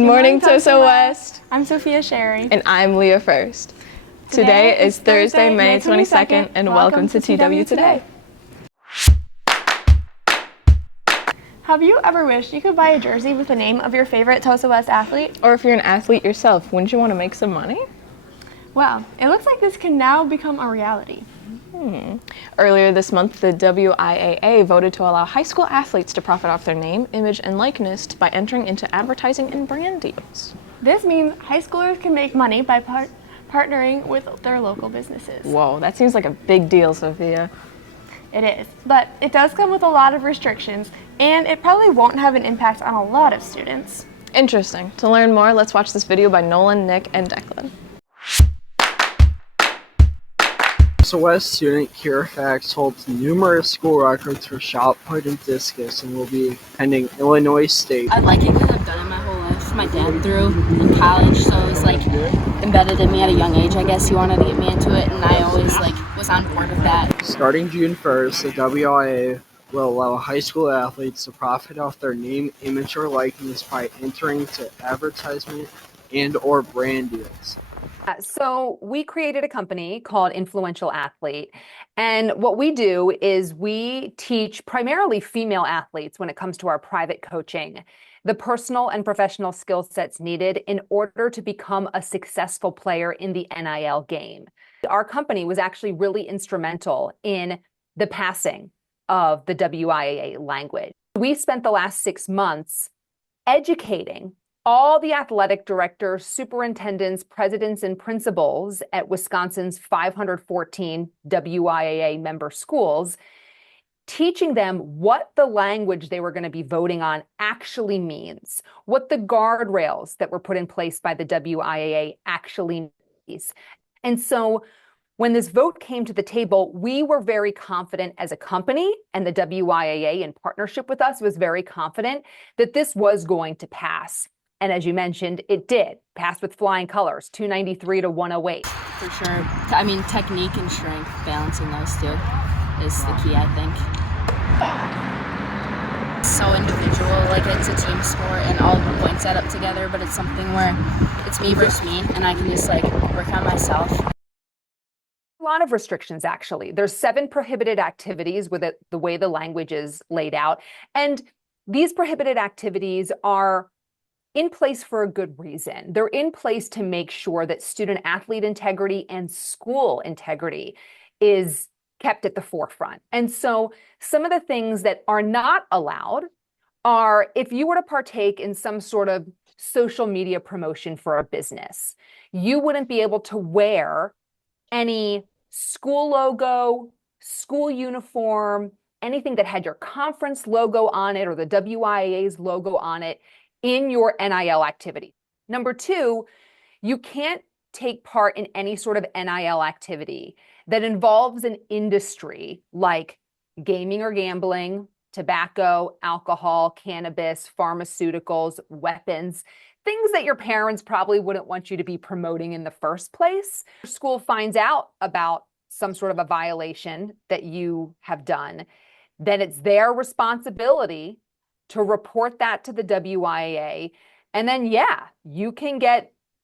Good morning, TOSA West. I'm Sophia Sherry. And I'm Leah Fuerst. Today is Thursday, May 22nd, and welcome to TW Today. Have you ever wished you could buy a jersey with the name of your favorite TOSA West athlete? Or if you're an athlete yourself, wouldn't you want to make some money? Well, it looks like this can now become a reality. Earlier this month, the WIAA voted to allow high school athletes to profit off their name, image, and likeness by entering into advertising and brand deals. This means high schoolers can make money by partnering with their local businesses. Whoa, that seems like a big deal, Sophia. It is, but it does come with a lot of restrictions, and it probably won't have an impact on a lot of students. Interesting. To learn more, let's watch this video by Nolan, Nick, and Declan. TOSA West student Kira Fax holds numerous school records for shot put and discus and will be attending Illinois State. I like it because I've done it my whole life. My dad threw in college, so it was like embedded in me at a young age. I guess he wanted to get me into it, and I always was on board with that. Starting June 1st, the WIA will allow high school athletes to profit off their name, image, or likeness by entering into advertisement and or brand deals. So we created a company called Influential Athlete, and what we do is we teach primarily female athletes when it comes to our private coaching, the personal and professional skill sets needed in order to become a successful player in the NIL game. Our company was actually really instrumental in the passing of the WIAA language. We spent the last 6 months educating all the athletic directors, superintendents, presidents, and principals at Wisconsin's 514 WIAA member schools, teaching them what the language they were going to be voting on actually means, what the guardrails that were put in place by the WIAA actually means. And so when this vote came to the table, we were very confident as a company, and the WIAA in partnership with us was very confident that this was going to pass. And as you mentioned, it did pass with flying colors, 293 to 108. For sure. I mean, technique and strength, balancing those two is the key, I think. So individual, like it's a team sport and all the points add up together, but it's something where it's me versus me and I can just work on myself. A lot of restrictions, actually. There's 7 prohibited activities with the way the language is laid out. And these prohibited activities are in place for a good reason. They're in place to make sure that student athlete integrity and school integrity is kept at the forefront. And so some of the things that are not allowed are if you were to partake in some sort of social media promotion for a business, you wouldn't be able to wear any school logo, school uniform, anything that had your conference logo on it or the WIAA's logo on it in your NIL activity. Number 2, you can't take part in any sort of NIL activity that involves an industry like gaming or gambling, tobacco, alcohol, cannabis, pharmaceuticals, weapons, things that your parents probably wouldn't want you to be promoting in the first place. School finds out about some sort of a violation that you have done, then it's their responsibility to report that to the WIAA. And then, you can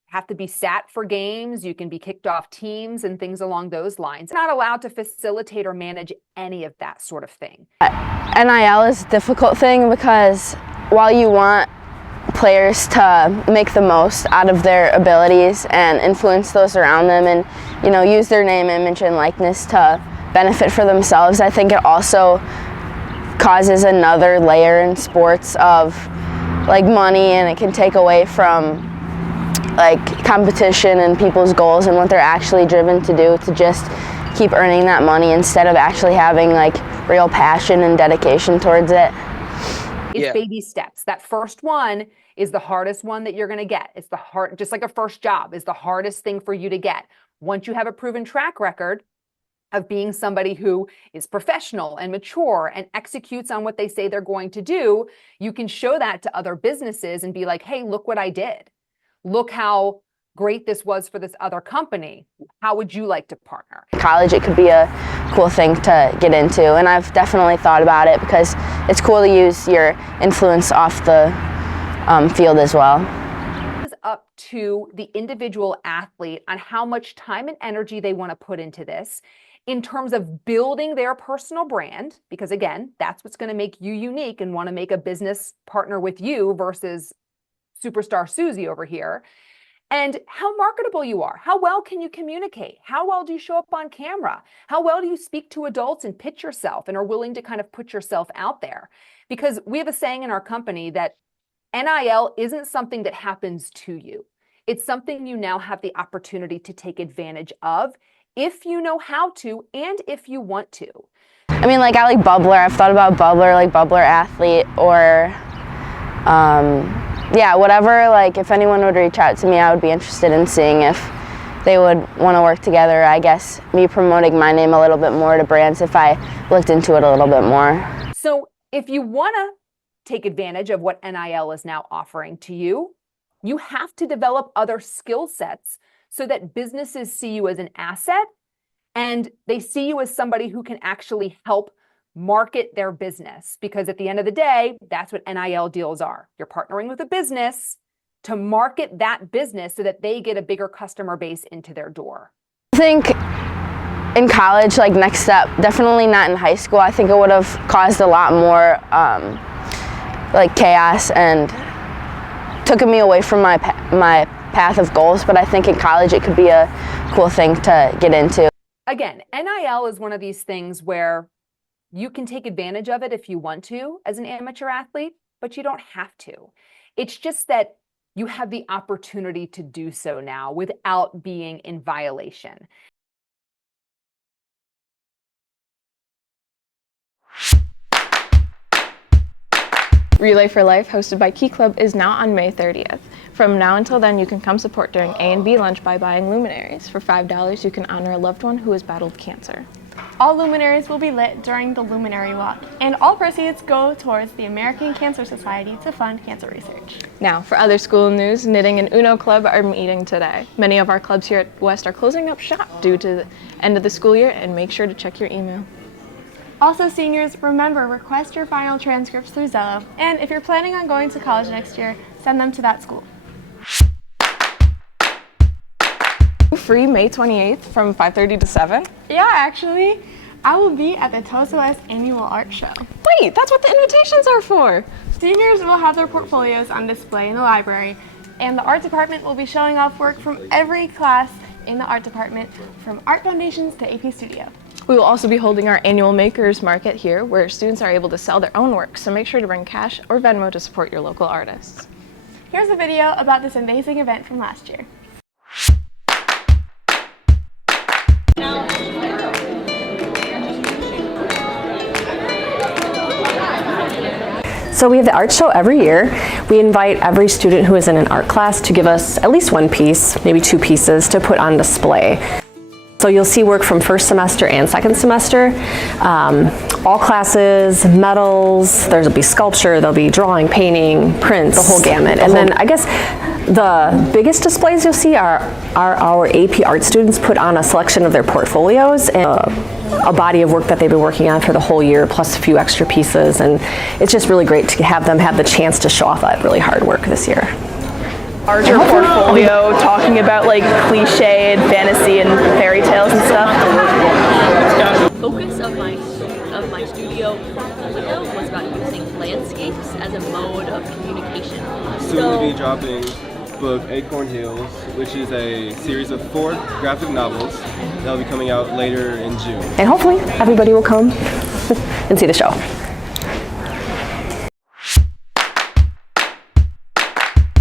have to be sat for games, you can be kicked off teams and things along those lines. Not allowed to facilitate or manage any of that sort of thing. NIL is a difficult thing because while you want players to make the most out of their abilities and influence those around them and, use their name, image, and likeness to benefit for themselves, I think it also causes another layer in sports of money, and it can take away from competition and people's goals and what they're actually driven to do, to just keep earning that money instead of actually having real passion and dedication towards it. It's baby steps. That first one is the hardest one that you're going to get. It's just like a first job is the hardest thing for you to get. Once you have a proven track record of being somebody who is professional and mature and executes on what they say they're going to do, you can show that to other businesses and be like, hey, look what I did. Look how great this was for this other company. How would you like to partner? College, it could be a cool thing to get into, and I've definitely thought about it because it's cool to use your influence off the field as well. to the individual athlete on how much time and energy they want to put into this in terms of building their personal brand, because again, that's what's going to make you unique and want to make a business partner with you versus superstar Susie over here. And how marketable you are. How well can you communicate? How well do you show up on camera? How well do you speak to adults and pitch yourself and are willing to kind of put yourself out there? Because we have a saying in our company that NIL isn't something that happens to you. It's something you now have the opportunity to take advantage of if you know how to and if you want to. I mean, like, I like bubbler. I've thought about bubbler, like bubbler athlete, or yeah, whatever. Like, if anyone would reach out to me, I would be interested in seeing if they would want to work together. I guess me promoting my name a little bit more to brands if I looked into it a little bit more. So if you want to take advantage of what NIL is now offering to you, you have to develop other skill sets so that businesses see you as an asset and they see you as somebody who can actually help market their business. Because at the end of the day, that's what NIL deals are. You're partnering with a business to market that business so that they get a bigger customer base into their door. I think in college, like, next step, definitely not in high school. I think it would have caused a lot more like chaos and took me away from my path of goals, but I think in college it could be a cool thing to get into. Again, NIL is one of these things where you can take advantage of it if you want to as an amateur athlete, but you don't have to. It's just that you have the opportunity to do so now without being in violation. Relay for Life, hosted by Key Club, is now on May 30th. From now until then, you can come support during A and B lunch by buying luminaries. For $5, you can honor a loved one who has battled cancer. All luminaries will be lit during the Luminary Walk, and all proceeds go towards the American Cancer Society to fund cancer research. Now, for other school news, Knitting and Uno Club are meeting today. Many of our clubs here at West are closing up shop due to the end of the school year, and make sure to check your email. Also, seniors, remember, request your final transcripts through Zello, and if you're planning on going to college next year, send them to that school. Free May 28th from 5:30 to 7. Yeah, actually, I will be at the TOSA West Annual Art Show. Wait, that's what the invitations are for. Seniors will have their portfolios on display in the library, and the art department will be showing off work from every class in the art department, from art foundations to AP Studio. We will also be holding our annual Makers Market here, where students are able to sell their own work, so make sure to bring cash or Venmo to support your local artists. Here's a video about this amazing event from last year. So we have the art show every year. We invite every student who is in an art class to give us at least one piece, maybe two pieces, to put on display. So you'll see work from first semester and second semester, all classes, metals, there'll be sculpture, there'll be drawing, painting, prints, the whole gamut. And then I guess the biggest displays you'll see are our AP art students put on a selection of their portfolios and a body of work that they've been working on for the whole year, plus a few extra pieces. And it's just really great to have them have the chance to show off that really hard work this year. Larger portfolio talking about like cliched fantasy and fairy tales and stuff. The focus of my studio portfolio was about using landscapes as a mode of communication. Soon we'll be dropping book Acorn Hills, which is a series of 4 graphic novels that will be coming out later in June. And hopefully everybody will come and see the show.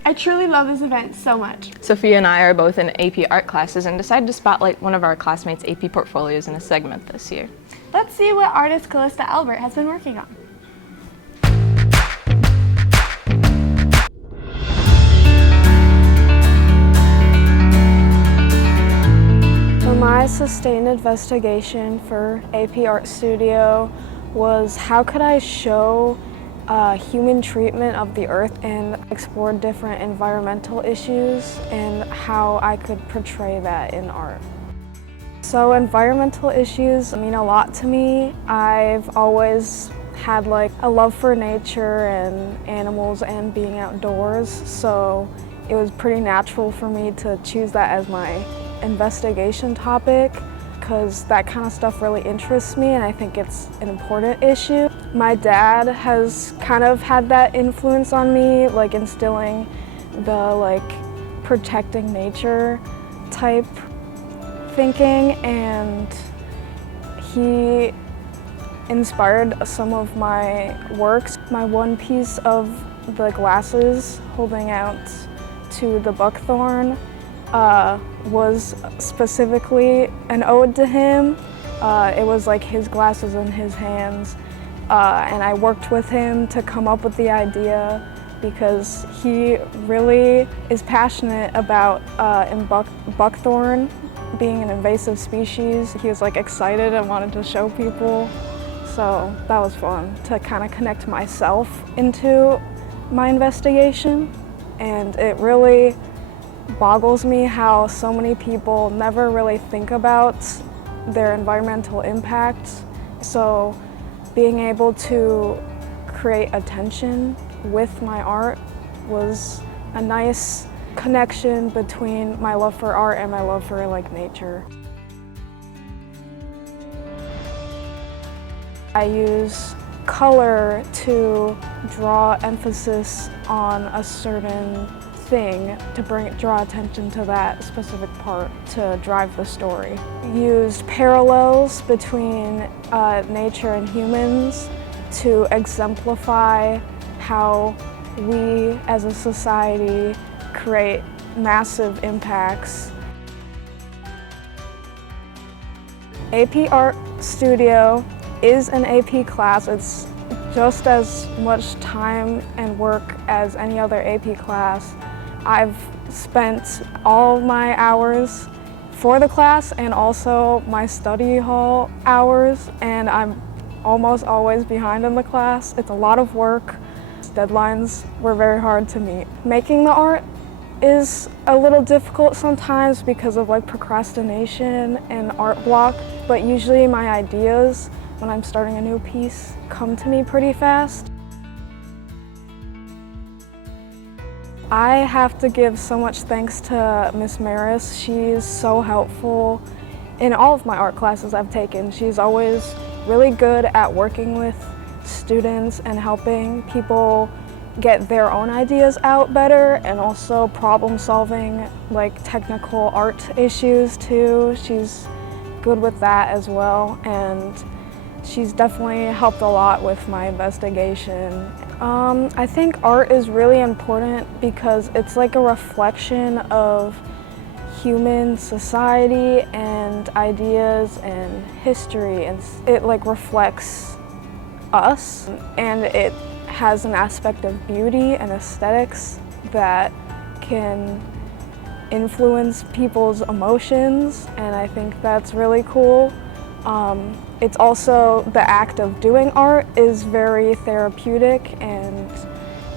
I truly love this event so much. Sophia and I are both in AP art classes and decided to spotlight one of our classmates' AP portfolios in a segment this year. Let's see what artist Callista Albert has been working on. My sustained investigation for AP Art Studio was how could I show human treatment of the earth and explore different environmental issues and how I could portray that in art. So environmental issues mean a lot to me. I've always had like a love for nature and animals and being outdoors, so it was pretty natural for me to choose that as my investigation topic because that kind of stuff really interests me and I think it's an important issue. My dad has kind of had that influence on me, like instilling the protecting nature type thinking, and he inspired some of my works. My one piece of the glasses holding out to the buckthorn was specifically an ode to him. It was like his glasses in his hands, and I worked with him to come up with the idea because he really is passionate about buckthorn being an invasive species. He was like excited and wanted to show people. So that was fun to kind of connect myself into my investigation. And it really boggles me how so many people never really think about their environmental impacts. So being able to create attention with my art was a nice connection between my love for art and my love for nature. I use color to draw emphasis on a certain thing, to draw attention to that specific part to drive the story. Used parallels between nature and humans to exemplify how we as a society create massive impacts. AP Art Studio is an AP class. It's just as much time and work as any other AP class. I've spent all of my hours for the class and also my study hall hours, and I'm almost always behind in the class. It's a lot of work. Deadlines were very hard to meet. Making the art is a little difficult sometimes because of procrastination and art block, but usually my ideas when I'm starting a new piece come to me pretty fast. I have to give so much thanks to Miss Maris. She's so helpful in all of my art classes I've taken. She's always really good at working with students and helping people get their own ideas out better, and also problem solving technical art issues too. She's good with that as well, and she's definitely helped a lot with my investigation. I think art is really important because it's like a reflection of human society and ideas and history, and it reflects us, and it has an aspect of beauty and aesthetics that can influence people's emotions, and I think that's really cool. It's also the act of doing art is very therapeutic, and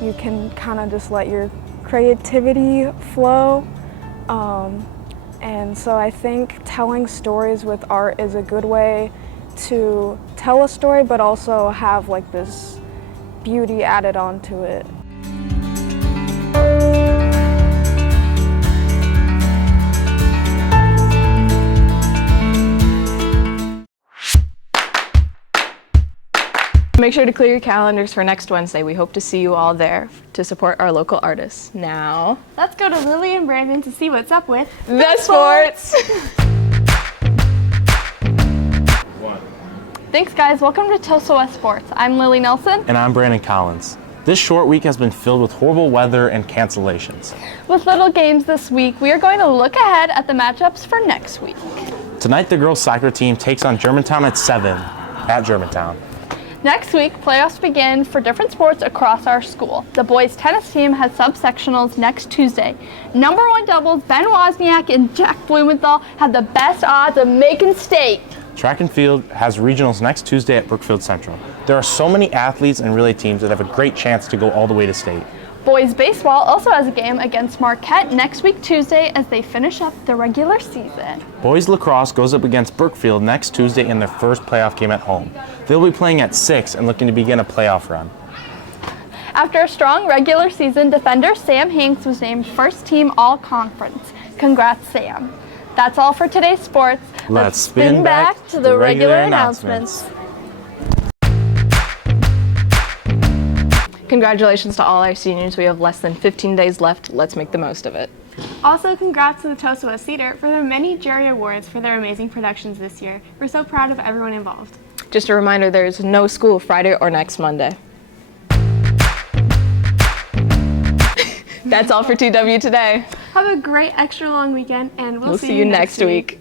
you can kind of just let your creativity flow. And so I think telling stories with art is a good way to tell a story, but also have this beauty added onto it. Make sure to clear your calendars for next Wednesday. We hope to see you all there to support our local artists. Now, let's go to Lilly and Brandon to see what's up with the sports. Thanks guys, welcome to TOSA West Sports. I'm Lilly Nelson. And I'm Brandon Collins. This short week has been filled with horrible weather and cancellations. With little games this week, we are going to look ahead at the matchups for next week. Tonight, the girls' soccer team takes on Germantown at 7 at Germantown. Next week, playoffs begin for different sports across our school. The boys' tennis team has subsectionals next Tuesday. Number 1 doubles Ben Wozniak and Jack Blumenthal have the best odds of making state. Track and field has regionals next Tuesday at Brookfield Central. There are so many athletes and relay teams that have a great chance to go all the way to state. Boys baseball also has a game against Marquette next week Tuesday as they finish up the regular season. Boys lacrosse goes up against Brookfield next Tuesday in their first playoff game at home. They'll be playing at 6 and looking to begin a playoff run. After a strong regular season, defender Sam Hanks was named first team all-conference. Congrats, Sam. That's all for today's sports. Let's spin back to the regular announcements. Congratulations to all our seniors. We have less than 15 days left. Let's make the most of it. Also, congrats to the TOSA West Cedar for their many jury awards for their amazing productions this year. We're so proud of everyone involved. Just a reminder, there's no school Friday or next Monday. That's all for TW today. Have a great extra long weekend, and we'll see you next week.